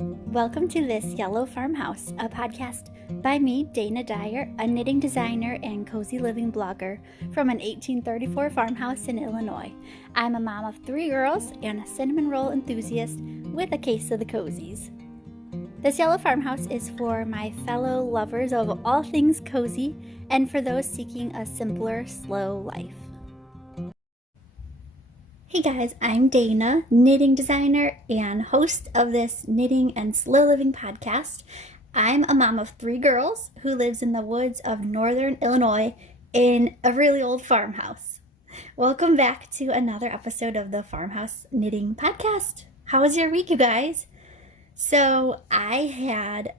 Welcome to this Yellow Farmhouse, a podcast by me, Dayna Dyer, a knitting designer and cozy living blogger from an 1834 farmhouse in Illinois. I'm a mom of 3 girls and a cinnamon roll enthusiast with a case of the cozies. This Yellow Farmhouse is for my fellow lovers of all things cozy and for those seeking a simpler, slow life. Hey guys, I'm Dayna, knitting designer and host of this knitting and slow living podcast. I'm a mom of 3 girls who lives in the woods of northern Illinois in a really old farmhouse. Welcome back to another episode of the Farmhouse Knitting Podcast. How was your week, you guys? So I had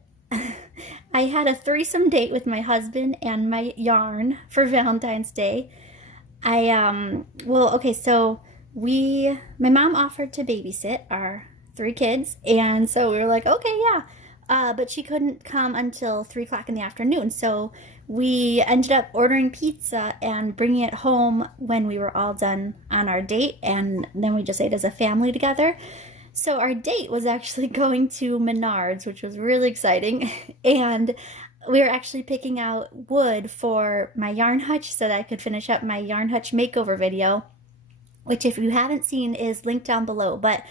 a threesome date with my husband and my yarn for Valentine's Day. My mom offered to babysit our 3 kids, and so we were like, okay, yeah. But she couldn't come until 3 o'clock in the afternoon, so we ended up ordering pizza and bringing it home when we were all done on our date, and then we just ate as a family together. So our date was actually going to Menards, which was really exciting, and we were actually picking out wood for my yarn hutch so that I could finish up my yarn hutch makeover video, which if you haven't seen is linked down below. But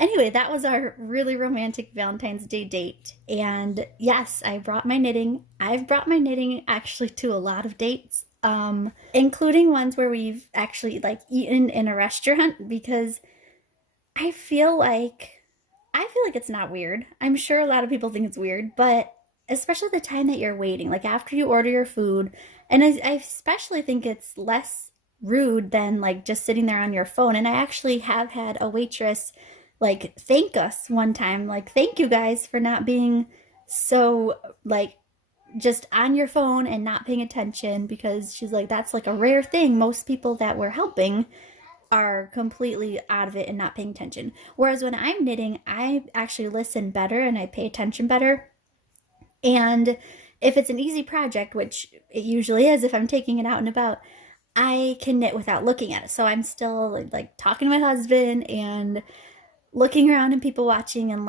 anyway, that was our really romantic Valentine's Day date. And yes, I've brought my knitting actually to a lot of dates, including ones where we've actually eaten in a restaurant, because I feel like it's not weird. I'm sure a lot of people think it's weird, but especially the time that you're waiting, like after you order your food, and I especially think it's less rude than just sitting there on your phone. And I actually have had a waitress thank us one time, thank you guys for not being so just on your phone and not paying attention, because she's like, that's a rare thing. Most people that we're helping are completely out of it and not paying attention. Whereas when I'm knitting, I actually listen better and I pay attention better. And if it's an easy project, which it usually is if I'm taking it out and about, I can knit without looking at it. So I'm still talking to my husband and looking around and people watching and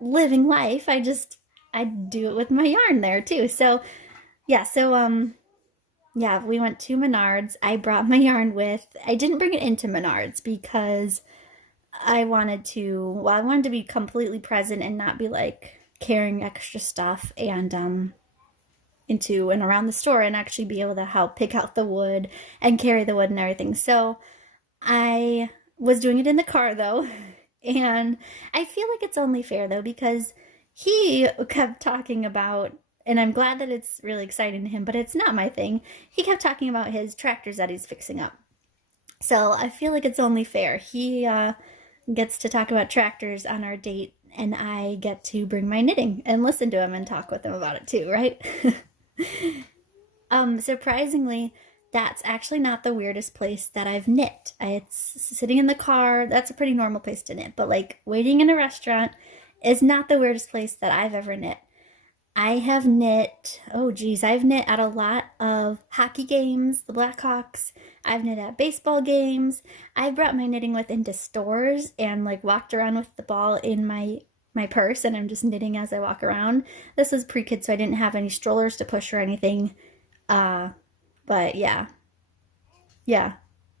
living life. I do it with my yarn there too. So yeah, we went to Menards. I brought my yarn with. I didn't bring it into Menards because I wanted to be completely present and not be carrying extra stuff and into and around the store, and actually be able to help pick out the wood and carry the wood and everything. So I was doing it in the car though, and I feel like it's only fair though, because he kept talking about, and I'm glad that it's really exciting to him, but it's not my thing. He kept talking about his tractors that he's fixing up. So I feel like it's only fair. He gets to talk about tractors on our date, and I get to bring my knitting and listen to him and talk with him about it too, right? Surprisingly, that's actually not the weirdest place that I've knit. It's sitting in the car. That's a pretty normal place to knit, but waiting in a restaurant is not the weirdest place that I've ever knit. I've knit at a lot of hockey games, the Blackhawks. I've knit at baseball games. I've brought my knitting into stores and walked around with the ball in my purse, and I'm just knitting as I walk around. This was pre-kid, so I didn't have any strollers to push or anything. But yeah,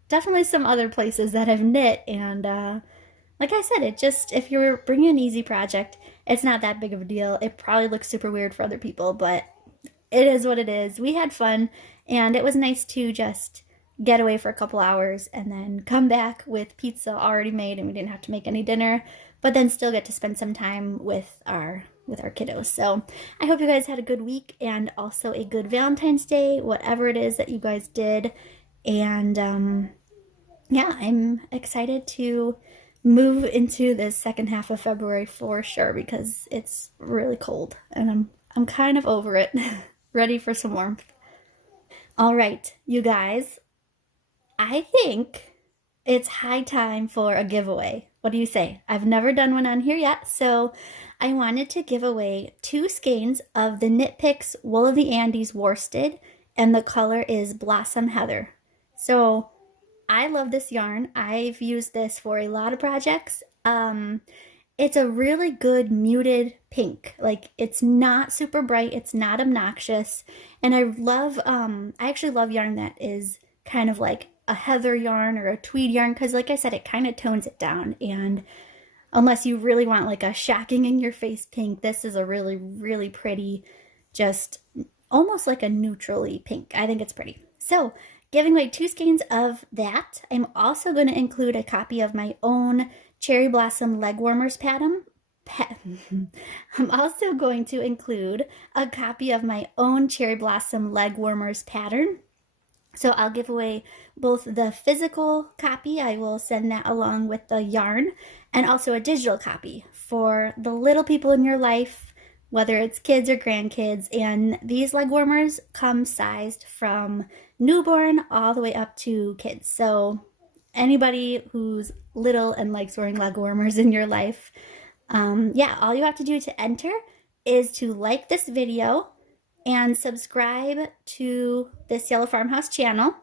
definitely some other places that I've knit, and like I said, if you're bringing an easy project, it's not that big of a deal. It probably looks super weird for other people, but it is what it is. We had fun, and it was nice to just get away for a couple hours and then come back with pizza already made, and we didn't have to make any dinner, but then still get to spend some time with our kiddos. So I hope you guys had a good week and also a good Valentine's Day, whatever it is that you guys did. And I'm excited to move into the second half of February for sure, because it's really cold and I'm kind of over it. Ready for some warmth. All right, you guys, I think it's high time for a giveaway. What do you say? I've never done one on here yet, so I wanted to give away 2 skeins of the Knit Picks Wool of the Andes worsted, and the color is Blossom Heather. So I love this yarn. I've used this for a lot of projects. it's a really good muted pink. Like, it's not super bright, it's not obnoxious. And I actually love yarn that is kind of like a heather yarn or a tweed yarn, because like I said, it kind of tones it down. And unless you really want like a shocking in your face pink, this is a really, really pretty, just almost like a neutrally pink. I think it's pretty. So, giving away 2 skeins of that. I'm also going to include a copy of my own Cherry Blossom Leg Warmers pattern. I'm also going to include a copy of my own Cherry Blossom Leg Warmers pattern. So I'll give away both the physical copy, I will send that along with the yarn, and also a digital copy for the little people in your life, whether it's kids or grandkids. And these leg warmers come sized from newborn all the way up to kids. So anybody who's little and likes wearing leg warmers in your life, yeah, all you have to do to enter is to like this video and subscribe to this Yellow Farmhouse channel,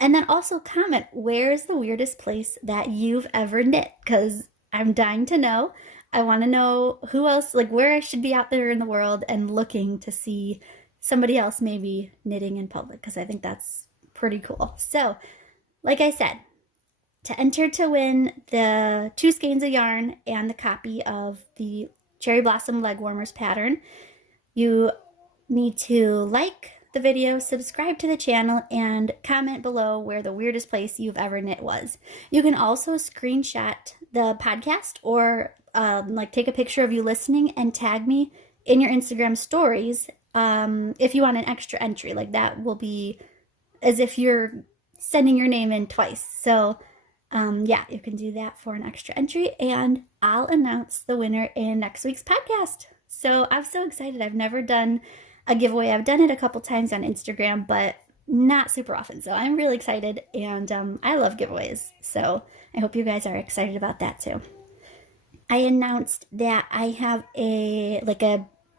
and then also comment where's the weirdest place that you've ever knit, because I'm dying to know. I want to know who else, like where I should be out there in the world and looking to see somebody else maybe knitting in public, because I think that's pretty cool. So, like I said, to enter to win the 2 skeins of yarn and the copy of the Cherry Blossom Leg Warmers pattern, you need to like the video, subscribe to the channel, and comment below where the weirdest place you've ever knit was. You can also screenshot the podcast or like take a picture of you listening and tag me in your Instagram stories if you want an extra entry. Like, that will be as if you're sending your name in twice. So yeah, you can do that for an extra entry, and I'll announce the winner in next week's podcast. So I'm so excited. I've never done a giveaway. I've done it a couple times on Instagram, but not super often. So I'm really excited, and I love giveaways. So I hope you guys are excited about that too. I announced that I have a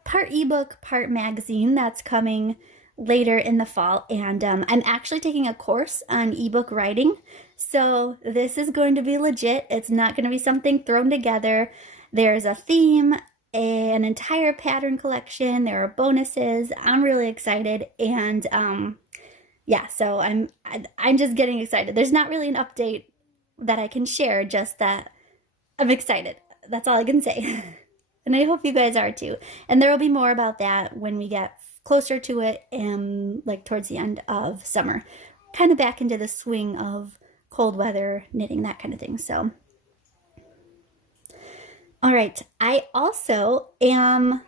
part ebook, part magazine that's coming later in the fall, and I'm actually taking a course on ebook writing. So this is going to be legit. It's not going to be something thrown together. There's a theme, an entire pattern collection, there are bonuses. I'm really excited, and yeah, so I'm just getting excited. There's not really an update that I can share, just that I'm excited. That's all I can say. And I hope you guys are too. And there will be more about that when we get closer to it, and like towards the end of summer, kind of back into the swing of cold weather knitting, that kind of thing. So all right, I also am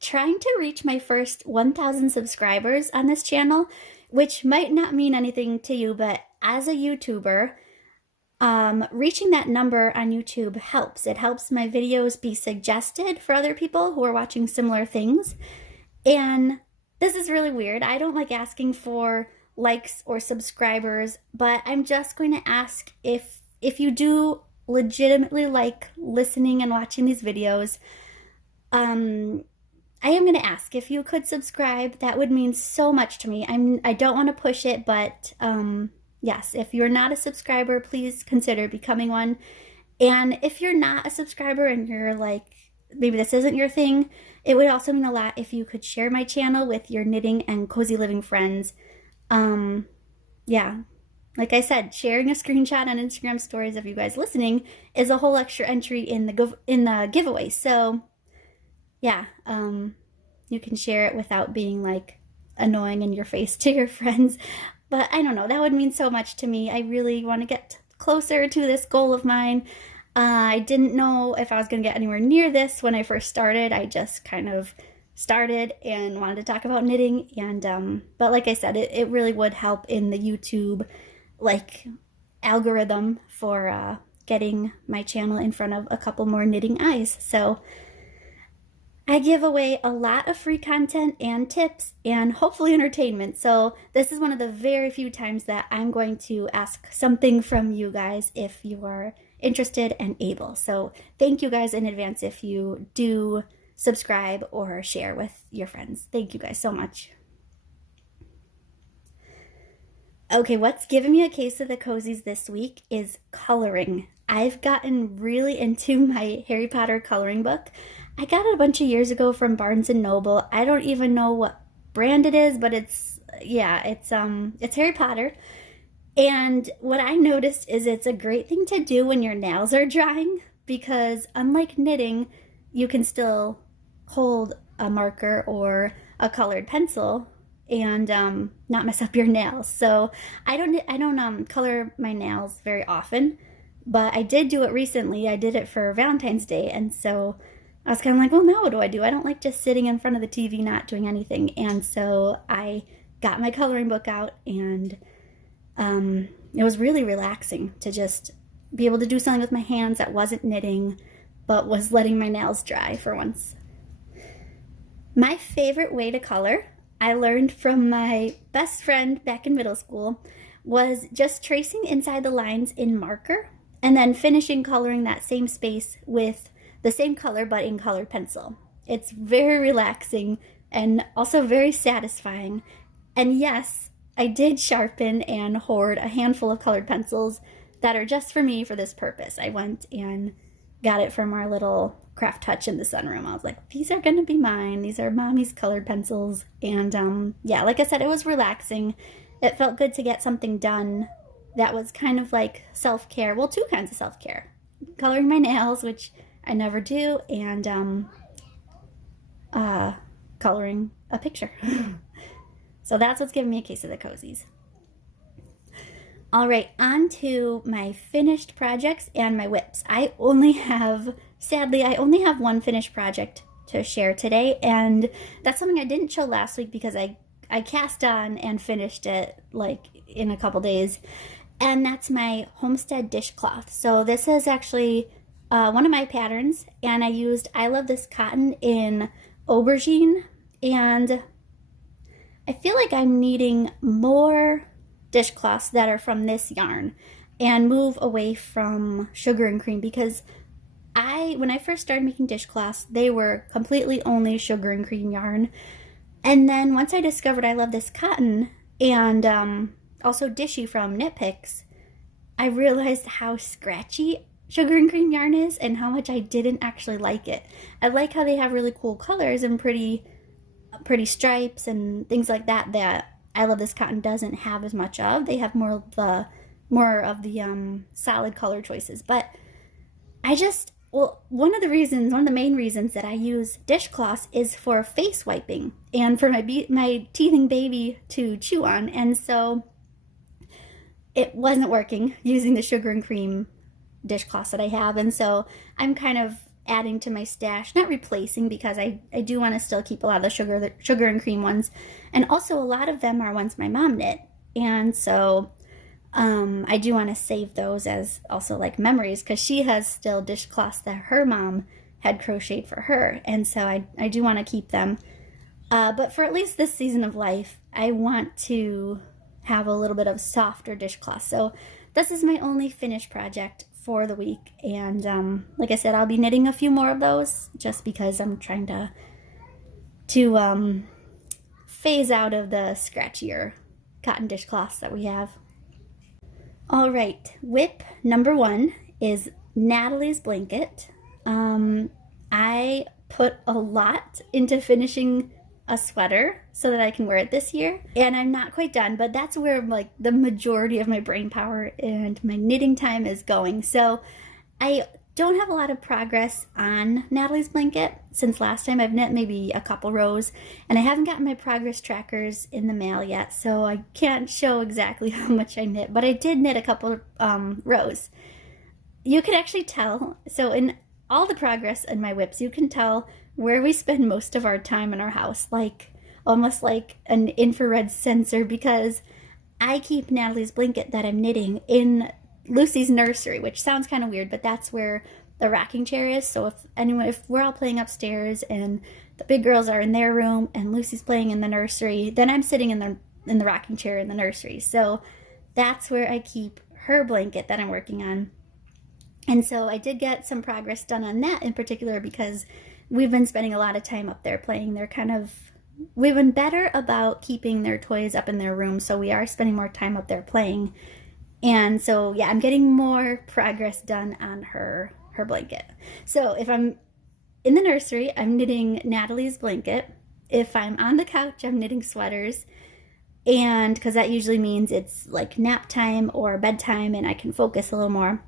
trying to reach my first 1,000 subscribers on this channel, which might not mean anything to you, but as a YouTuber, reaching that number on YouTube helps. It helps my videos be suggested for other people who are watching similar things. And this is really weird. I don't like asking for likes or subscribers, but I'm just going to ask if you do legitimately like listening and watching these videos, I am going to ask if you could subscribe. That would mean so much to me. I don't want to push it, but yes, if you're not a subscriber, please consider becoming one. And if you're not a subscriber and you're like, maybe this isn't your thing, it would also mean a lot if you could share my channel with your knitting and cozy living friends. Yeah, like I said, sharing a screenshot on Instagram stories of you guys listening is a whole extra entry in the giveaway. So yeah, you can share it without being like annoying in your face to your friends. But I don't know, that would mean so much to me. I really want to get closer to this goal of mine. I didn't know if I was going to get anywhere near this when I first started. I just kind of started and wanted to talk about knitting, and but like I said, it really would help in the YouTube like algorithm for getting my channel in front of a couple more knitting eyes. So I give away a lot of free content and tips and hopefully entertainment. So this is one of the very few times that I'm going to ask something from you guys if you are interested and able. So thank you guys in advance if you do subscribe or share with your friends. Thank you guys so much. Okay, what's giving me a case of the cozies this week is coloring. I've gotten really into my Harry Potter coloring book. I got it a bunch of years ago from Barnes and Noble. I don't even know what brand it is, but it's Harry Potter. And what I noticed is it's a great thing to do when your nails are drying, because unlike knitting, you can still hold a marker or a colored pencil and not mess up your nails. So I don't color my nails very often, but I did do it recently. I did it for Valentine's Day, and so I was kind of like, well, now what do? I don't like just sitting in front of the TV not doing anything. And so I got my coloring book out, and it was really relaxing to just be able to do something with my hands that wasn't knitting, but was letting my nails dry for once. My favorite way to color, I learned from my best friend back in middle school, was just tracing inside the lines in marker and then finishing coloring that same space with the same color but in colored pencil. It's very relaxing and also very satisfying. And yes, I did sharpen and hoard a handful of colored pencils that are just for me for this purpose. I went and got it from our little craft touch in the sunroom. I was like, these are gonna be mine. These are mommy's colored pencils. And yeah, like I said, it was relaxing. It felt good to get something done that was kind of like self-care. Well, two kinds of self-care. Coloring my nails, which I never do, and coloring a picture. So that's what's giving me a case of the cozies. All right, on to my finished projects and my whips. Sadly, I only have one finished project to share today, and that's something I didn't show last week because I cast on and finished it like in a couple days, and that's my homestead dishcloth. So this is actually one of my patterns, and I used I Love This Cotton in aubergine, and I feel like I'm needing more dishcloths that are from this yarn and move away from sugar and cream, because when I first started making dishcloths, they were completely only sugar and cream yarn. And then once I discovered I Love This Cotton and also Dishy from Knit Picks, I realized how scratchy sugar and cream yarn is and how much I didn't actually like it. I like how they have really cool colors and pretty stripes and things like that I Love This Cotton doesn't have as much of. They have more of the solid color choices. But one of the main reasons that I use dishcloths is for face wiping and for my teething baby to chew on. And so it wasn't working using the sugar and cream dishcloths that I have. And so I'm kind of adding to my stash, not replacing, because I do want to still keep a lot of the sugar and cream ones, and also a lot of them are ones my mom knit, and so I do want to save those as also like memories, because she has still dishcloths that her mom had crocheted for her, and so I do want to keep them, but for at least this season of life I want to have a little bit of softer dishcloth. So this is my only finished project for the week, and like I said, I'll be knitting a few more of those just because I'm trying to phase out of the scratchier cotton dishcloths that we have. All right, whip number 1 is Natalie's blanket. I put a lot into finishing a sweater so that I can wear it this year, and I'm not quite done, but that's where like the majority of my brain power and my knitting time is going. So I don't have a lot of progress on Natalie's blanket since last time. I've knit maybe a couple rows, and I haven't gotten my progress trackers in the mail yet, so I can't show exactly how much I knit, but I did knit a couple rows. You can actually tell, so in all the progress in my whips, you can tell where we spend most of our time in our house, like almost like an infrared sensor, because I keep Natalie's blanket that I'm knitting in Lucy's nursery, which sounds kind of weird, but that's where the rocking chair is. So if we're all playing upstairs and the big girls are in their room and Lucy's playing in the nursery, then I'm sitting in the rocking chair in the nursery. So that's where I keep her blanket that I'm working on. And so I did get some progress done on that in particular, because we've been spending a lot of time up there playing. We've been better about keeping their toys up in their room, so we are spending more time up there playing. And so, yeah, I'm getting more progress done on her blanket. So if I'm in the nursery, I'm knitting Natalie's blanket. If I'm on the couch, I'm knitting sweaters. And because that usually means it's like nap time or bedtime and I can focus a little more.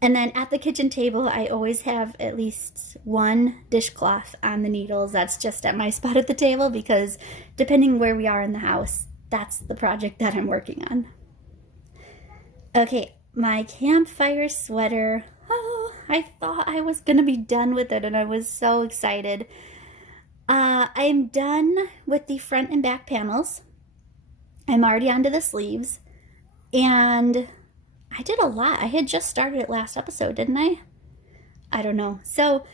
And then at the kitchen table, I always have at least one dishcloth on the needles. That's just at my spot at the table because depending where we are in the house, that's the project that I'm working on. Okay, my campfire sweater. Oh, I thought I was going to be done with it and I was so excited. I'm done with the front and back panels. I'm already onto the sleeves. And I did a lot. I had just started it last episode, didn't I? I don't know. So,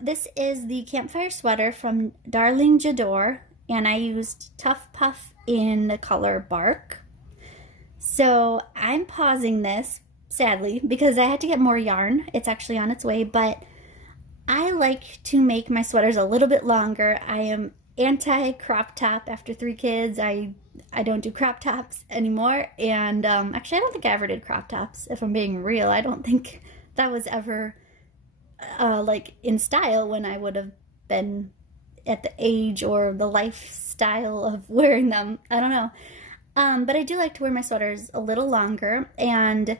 this is the campfire sweater from Darling Jador, and I used Tough Puff in the color Bark. So, I'm pausing this, sadly, because I had to get more yarn. It's actually on its way, but I like to make my sweaters a little bit longer. I am anti crop top after 3 kids. I don't do crop tops anymore, and actually I don't think I ever did crop tops, if I'm being real. I don't think that was ever like in style when I would have been at the age or the lifestyle of wearing them. I don't know. But I do like to wear my sweaters a little longer, and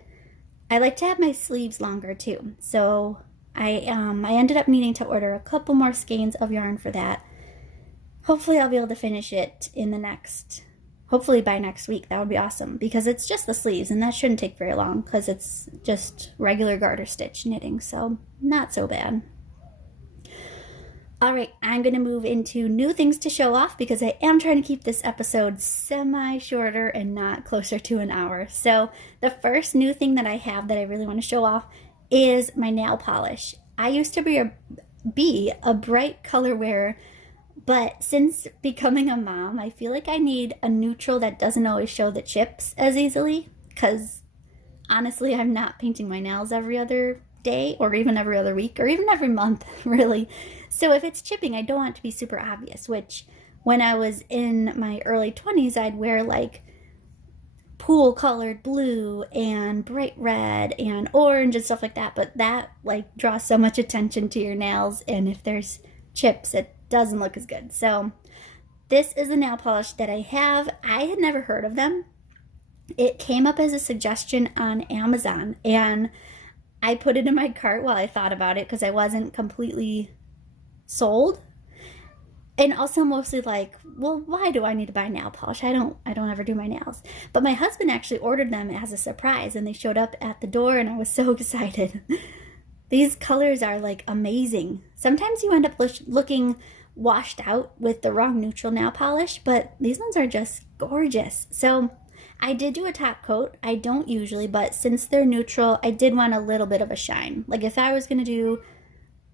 I like to have my sleeves longer too. So I ended up needing to order a couple more skeins of yarn for that. Hopefully I'll be able to finish it hopefully by next week. That would be awesome because it's just the sleeves and that shouldn't take very long because it's just regular garter stitch knitting, so not so bad. All right, I'm going to move into new things to show off because I am trying to keep this episode semi-shorter and not closer to an hour. So the first new thing that I have that I really want to show off is my nail polish. I used to be a bright color wearer, but since becoming a mom, I feel like I need a neutral that doesn't always show the chips as easily because honestly, I'm not painting my nails every other day or even every other week or even every month, really. So if it's chipping, I don't want it to be super obvious, which when I was in my early 20s, I'd wear like pool colored blue and bright red and orange and stuff like that, but that like draws so much attention to your nails, and if there's chips, it doesn't look as good. So this is a nail polish that I have. I had never heard of them. It came up as a suggestion on Amazon, and I put it in my cart while I thought about it because I wasn't completely sold. And also mostly like, well, why do I need to buy nail polish? I don't ever do my nails. But my husband actually ordered them as a surprise, and they showed up at the door, and I was so excited. These colors are like amazing. Sometimes you end up looking washed out with the wrong neutral nail polish, but these ones are just gorgeous. So I did do a top coat. I don't usually, but since they're neutral, I did want a little bit of a shine. Like if I was going to do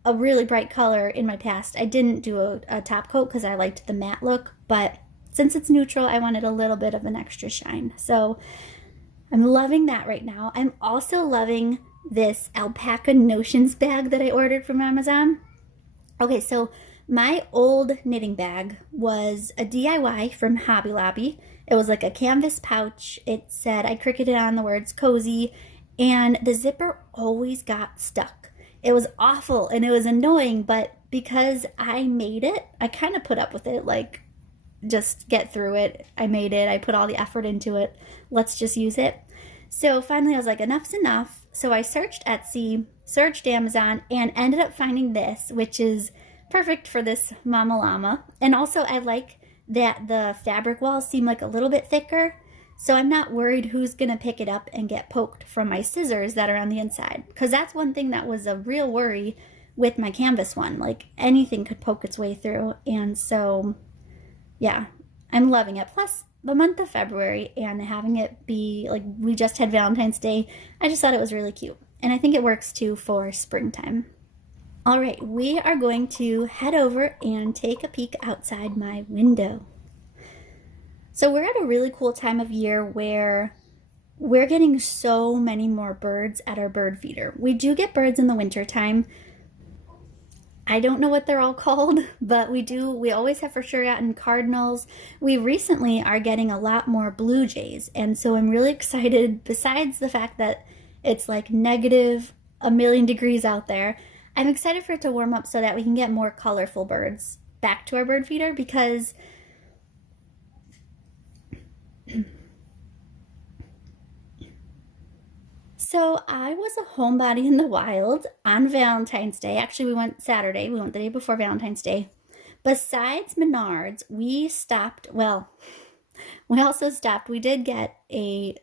a really bright color in my past, I didn't do a top coat because I liked the matte look, but since it's neutral, I wanted a little bit of an extra shine. So I'm loving that right now. I'm also loving this alpaca notions bag that I ordered from Amazon. Okay, so my old knitting bag was a DIY from Hobby Lobby. It was like a canvas pouch. It said, I cricketed on the words cozy, and the zipper always got stuck. It was awful and it was annoying, but because I made it, I kind of put up with it, like just get through it. I made it. I put all the effort into it. Let's just use it. So finally I was like, enough's enough. So I searched Etsy, searched Amazon, and ended up finding this, which is perfect for this mama llama. And also I like that the fabric walls seem like a little bit thicker, so I'm not worried who's gonna pick it up and get poked from my scissors that are on the inside, because that's one thing that was a real worry with my canvas one. Like anything could poke its way through. And so yeah, I'm loving it. Plus the month of February and having it be like we just had Valentine's Day, I just thought it was really cute, and I think it works too for springtime. All right, we are going to head over and take a peek outside my window. So we're at a really cool time of year where we're getting so many more birds at our bird feeder. We do get birds in the winter time, I don't know what they're all called, but we always have for sure gotten cardinals. We recently are getting a lot more blue jays, and so I'm really excited. Besides the fact that it's like negative a million degrees out there, I'm excited for it to warm up so that we can get more colorful birds back to our bird feeder because so I was a homebody in the wild on Valentine's Day. Actually, we went Saturday. We went the day before Valentine's Day. Besides Menards, we stopped. Well, we also stopped. We did get a.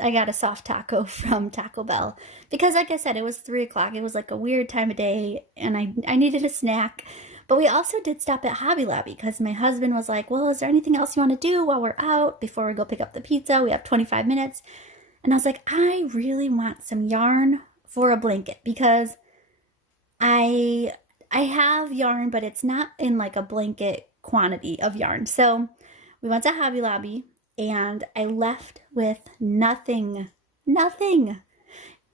I got a soft taco from Taco Bell because, like I said, it was 3 o'clock. It was like a weird time of day, and I needed a snack. But we also did stop at Hobby Lobby because my husband was like, "Well, is there anything else you want to do while we're out before we go pick up the pizza? We have 25 minutes." And I was like, I really want some yarn for a blanket because I I have yarn, but it's not in like a blanket quantity of yarn. So we went to Hobby Lobby and I left with nothing. Nothing.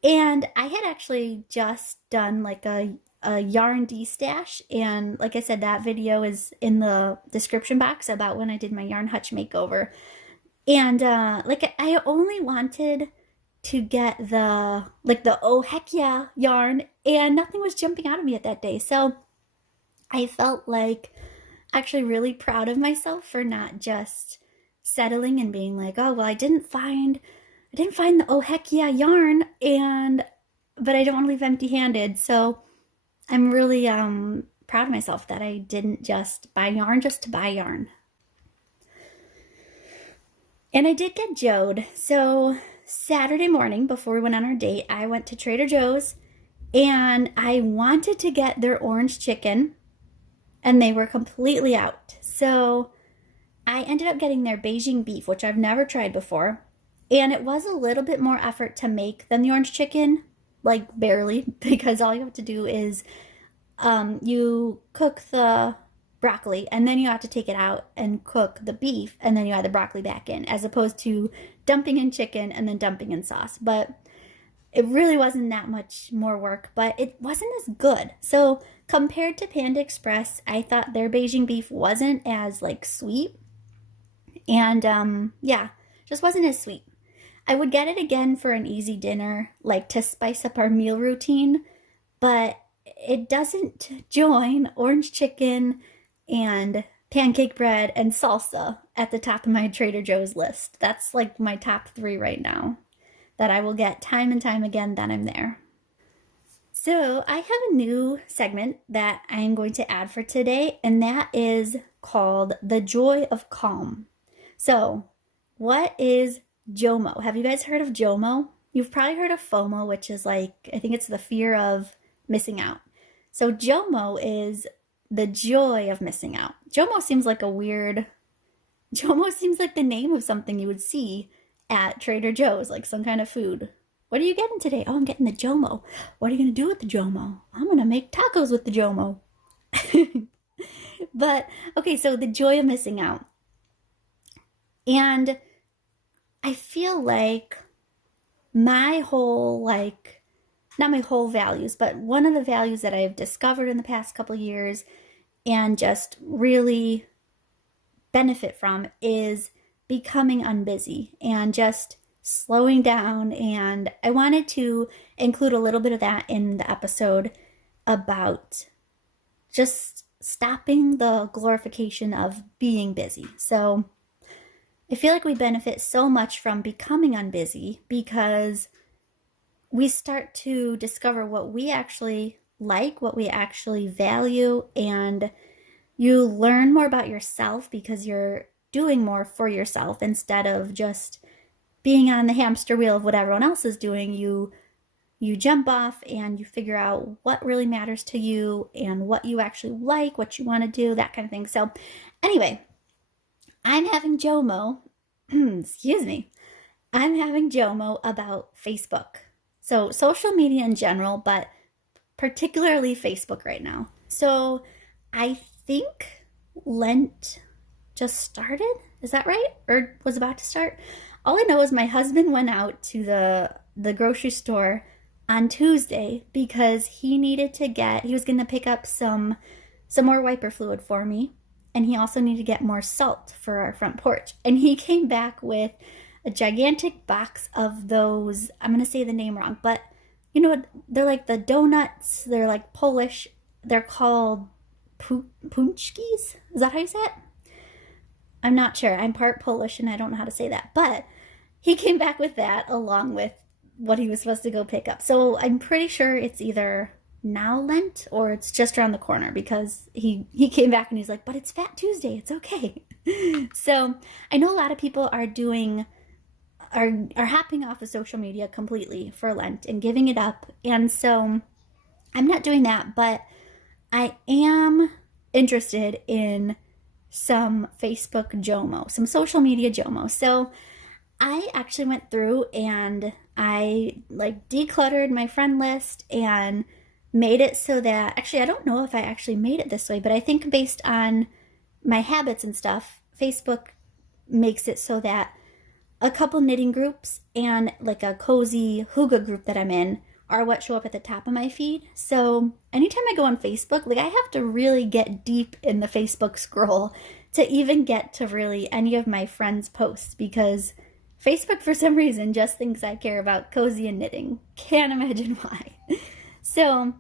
And I had actually just done like a yarn de-stash, and like I said, that video is in the description box about when I did my yarn hutch makeover. And like I only wanted to get the oh heck yeah yarn, and nothing was jumping out of me at that day. So I felt like actually really proud of myself for not just settling and being like, oh well, I didn't find the oh heck yeah yarn, and but I don't want to leave empty handed. So I'm really proud of myself that I didn't just buy yarn just to buy yarn. And I did get Joed. So Saturday morning, before we went on our date, I went to Trader Joe's and I wanted to get their orange chicken, and they were completely out. So I ended up getting their Beijing beef, which I've never tried before. And it was a little bit more effort to make than the orange chicken, like barely, because all you have to do is you cook the broccoli and then you have to take it out and cook the beef and then you add the broccoli back in, as opposed to dumping in chicken and then dumping in sauce. But it really wasn't that much more work, but it wasn't as good. So compared to Panda Express, I thought their Beijing beef wasn't as like sweet, and yeah, just wasn't as sweet. I would get it again for an easy dinner, like to spice up our meal routine, but it doesn't join orange chicken and pancake bread and salsa at the top of my Trader Joe's list. That's like my top 3 right now that I will get time and time again that I'm there. So I have a new segment that I'm going to add for today, and that is called The Joy of Calm. So what is JOMO? Have you guys heard of JOMO? You've probably heard of FOMO, which is like, I think it's the fear of missing out. So JOMO is the joy of missing out. JOMO seems like the name of something you would see at Trader Joe's, like some kind of food. What are you getting today? Oh, I'm getting the JOMO. What are you going to do with the JOMO? I'm going to make tacos with the JOMO. But, okay, so the joy of missing out. And I feel like my whole, like, not my whole values, but one of the values that I've discovered in the past couple of years and just really benefit from is becoming unbusy and just slowing down. And I wanted to include a little bit of that in the episode about just stopping the glorification of being busy. So I feel like we benefit so much from becoming unbusy because we start to discover what we actually like, what we actually value, and you learn more about yourself because you're doing more for yourself instead of just being on the hamster wheel of what everyone else is doing. You jump off and you figure out what really matters to you and what you actually like, what you want to do, that kind of thing. So anyway, I'm having JOMO, excuse me, I'm having JOMO about Facebook. So social media in general, but particularly Facebook right now. So I think Lent just started. Is that right? Or was about to start? All I know is my husband went out to the grocery store on Tuesday because he was going to pick up some more wiper fluid for me. And he also needed to get more salt for our front porch. And he came back with a gigantic box of those, I'm going to say the name wrong, but they're like the donuts. They're like Polish. They're called punchkis. Is that how you say it? I'm not sure. I'm part Polish and I don't know how to say that. But he came back with that along with what he was supposed to go pick up. So I'm pretty sure it's either now Lent or it's just around the corner because he came back and he's like, but it's Fat Tuesday. It's okay. So I know a lot of people are hopping off of social media completely for Lent and giving it up. And so I'm not doing that, but I am interested in some Facebook JOMO, some social media JOMO. So I actually went through and I decluttered my friend list and made it so that, actually I don't know if I actually made it this way, but I think based on my habits and stuff, Facebook makes it so that a couple knitting groups and like a cozy hygge group that I'm in are what show up at the top of my feed. So anytime I go on Facebook, I have to really get deep in the Facebook scroll to even get to really any of my friends' posts because Facebook for some reason just thinks I care about cozy and knitting. Can't imagine why. So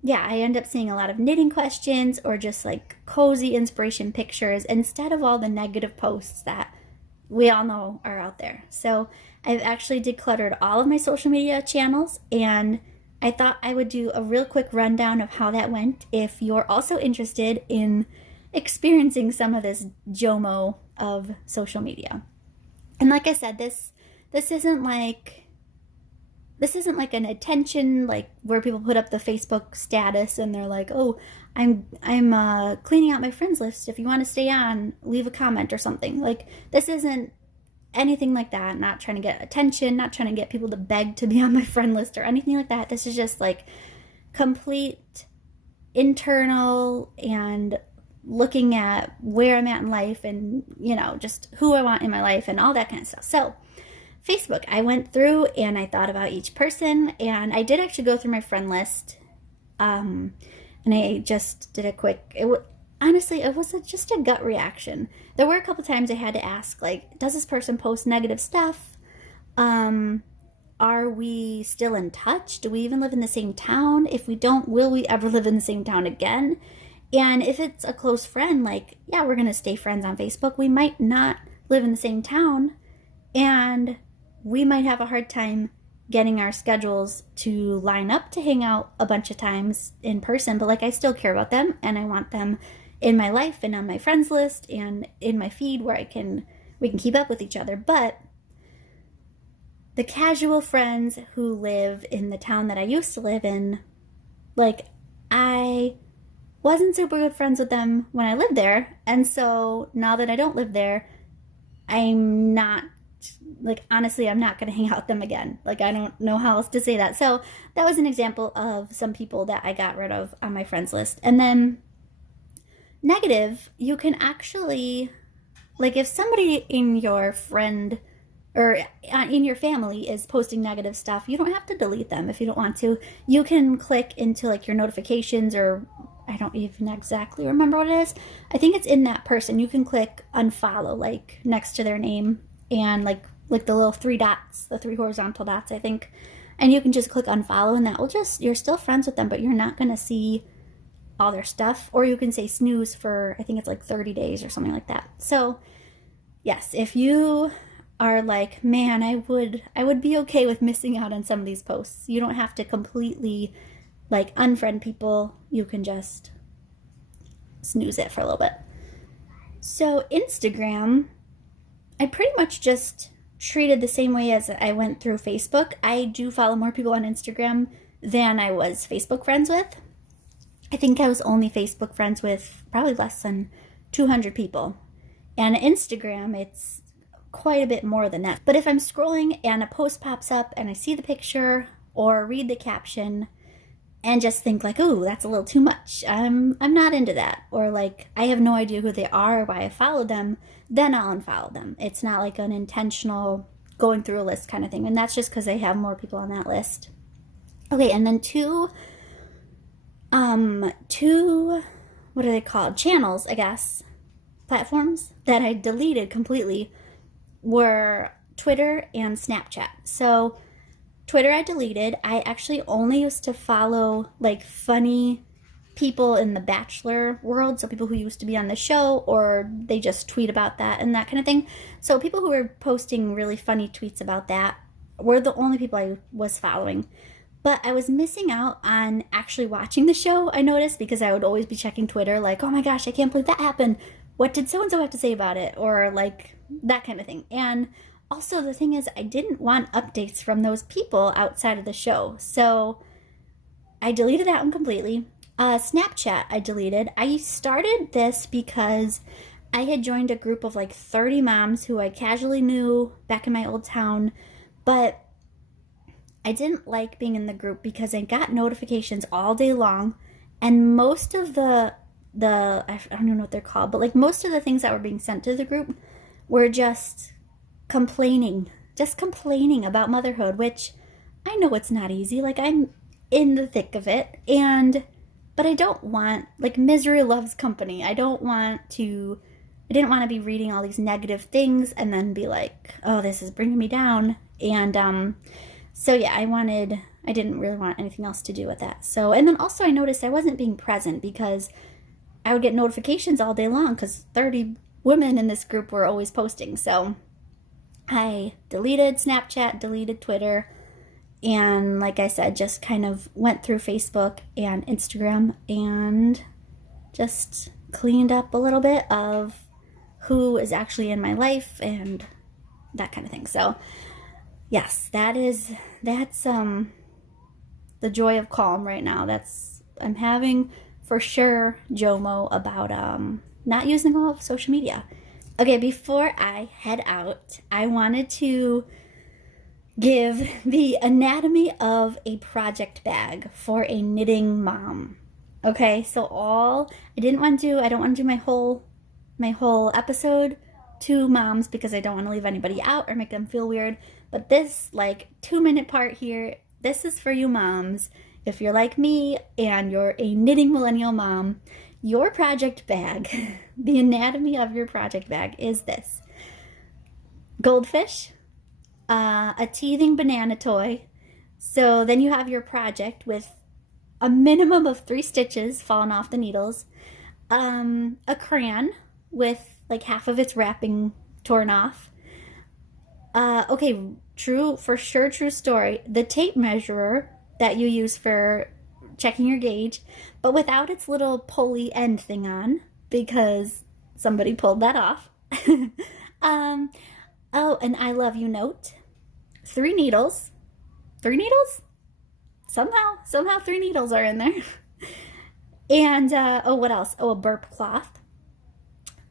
yeah, I end up seeing a lot of knitting questions or just cozy inspiration pictures instead of all the negative posts that we all know are out there. So I've actually decluttered all of my social media channels, and I thought I would do a real quick rundown of how that went if you're also interested in experiencing some of this JOMO of social media. And like I said, this isn't like an attention where people put up the Facebook status and they're like, oh, I'm cleaning out my friends list. If you want to stay on, leave a comment or something. This isn't anything like that. Not trying to get attention, not trying to get people to beg to be on my friend list or anything like that. This is just complete internal and looking at where I'm at in life and, just who I want in my life and all that kind of stuff. So Facebook, I went through and I thought about each person, and I did actually go through my friend list, and I just did a quick, honestly, it was just a gut reaction. There were a couple times I had to ask, does this person post negative stuff? Are we still in touch? Do we even live in the same town? If we don't, will we ever live in the same town again? And if it's a close friend, yeah, we're going to stay friends on Facebook. We might not live in the same town, and we might have a hard time getting our schedules to line up to hang out a bunch of times in person, but I still care about them and I want them in my life and on my friends list and in my feed where we can keep up with each other. But the casual friends who live in the town that I used to live in, I wasn't super good friends with them when I lived there, and so now that I don't live there, I'm not honestly, I'm not going to hang out with them again. I don't know how else to say that. So that was an example of some people that I got rid of on my friends list. And then negative, you can actually, if somebody in your friend or in your family is posting negative stuff, you don't have to delete them if you don't want to. You can click into your notifications, or I don't even exactly remember what it is. I think it's in that person. You can click unfollow, next to their name, and the little three dots, the three horizontal dots, I think. And you can just click unfollow, and that will you're still friends with them, but you're not going to see all their stuff. Or you can say snooze for, I think it's 30 days or something like that. So yes, if you are man, I would be okay with missing out on some of these posts. You don't have to completely unfriend people. You can just snooze it for a little bit. So Instagram, I pretty much just treated the same way as I went through Facebook. I do follow more people on Instagram than I was Facebook friends with. I think I was only Facebook friends with probably less than 200 people. And Instagram, it's quite a bit more than that. But if I'm scrolling and a post pops up and I see the picture or read the caption and just think ooh, that's a little too much, I'm not into that. Or I have no idea who they are or why I followed them, then I'll unfollow them. It's not an intentional going through a list kind of thing. And that's just because I have more people on that list. Okay, and then two, what are they called? Channels, I guess, platforms that I deleted completely were Twitter and Snapchat. So Twitter I deleted. I actually only used to follow like funny people in the Bachelor world, so people who used to be on the show or they just tweet about that and that kind of thing. So people who were posting really funny tweets about that were the only people I was following. But I was missing out on actually watching the show, I noticed, because I would always be checking Twitter like, oh my gosh, I can't believe that happened. What did so and so have to say about it? Or like that kind of thing. And also, the thing is, I didn't want updates from those people outside of the show. So I deleted that one completely. Snapchat, I deleted. I started this because I had joined a group of like 30 moms who I casually knew back in my old town, but I didn't like being in the group because I got notifications all day long, and most of the I don't know what they're called, but like most of the things that were being sent to the group were just complaining about motherhood, which I know it's not easy. Like I'm in the thick of it, but I don't want, like, misery loves company. I didn't want to be reading all these negative things and then be like, oh, this is bringing me down. And so yeah, I didn't really want anything else to do with that. So, and then also I noticed I wasn't being present because I would get notifications all day long because 30 women in this group were always posting. So I deleted Snapchat, deleted Twitter, and like I said, just kind of went through Facebook and Instagram and just cleaned up a little bit of who is actually in my life and that kind of thing. So yes, that's the joy of calm right now. I'm having for sure JOMO about not using all of social media. Okay, before I head out, I wanted to give the anatomy of a project bag for a knitting mom. Okay, so I don't want to do my whole episode to moms because I don't want to leave anybody out or make them feel weird. But this like 2-minute part here, this is for you moms. If you're like me and you're a knitting millennial mom, your project bag, the anatomy of your project bag is this: goldfish, a teething banana toy. So then you have your project with a minimum of 3 stitches falling off the needles, a crayon with like half of its wrapping torn off. Okay, true story. The tape measurer that you use for checking your gauge, but without its little pulley end thing on because somebody pulled that off. Oh, an I love you note. 3 needles. 3 needles? Somehow 3 needles are in there. And, what else? Oh, a burp cloth.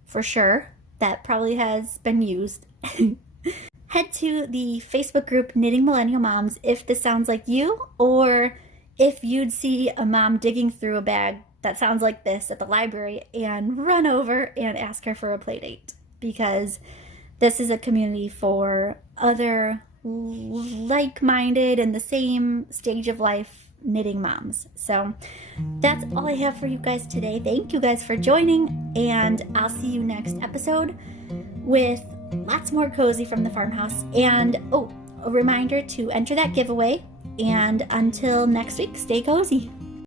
For sure. That probably has been used. Head to the Facebook group Knitting Millennial Moms if this sounds like you, or if you'd see a mom digging through a bag that sounds like this at the library, and run over and ask her for a play date, because this is a community for other like-minded and the same stage of life knitting moms. So that's all I have for you guys today. Thank you guys for joining, and I'll see you next episode with lots more cozy from the farmhouse. And a reminder to enter that giveaway. And until next week, stay cozy.